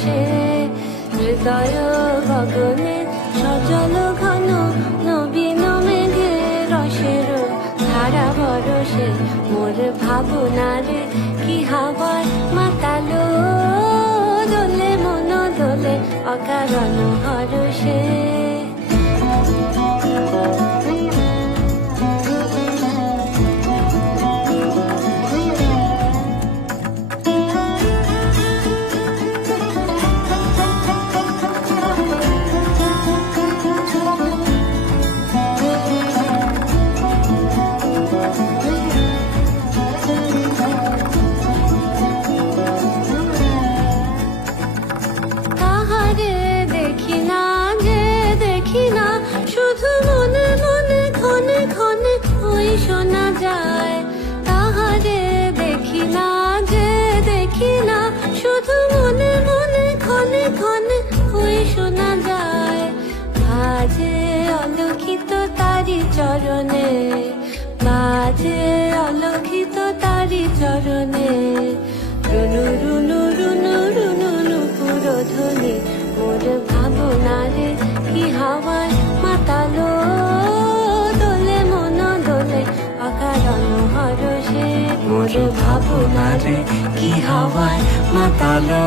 হরষে হৃদয় গগনে সজল ঘন নবীন মেঘে রসের ধারা বরসে মোর ভাবনারে কি হাওয়ায় মাতালো দোলে মন দোলে অকারণ হরষে শোনা যায় তাহারে দেখি না যে দেখি না শুধু মনে মনে ক্ষণে ক্ষণে ওই শোনা যায় বাজে অলক্ষিত তারি চরণে বাজে অলক্ষিত তারি চরণে রুনু রুনু রুনু রুনু নুপুর ধ্বনি মোর ভাবনারে কি হাওয়ায় মাতালো অকারণ হরষে মোর ভাবনারে কি হাওয়ায় মাতালো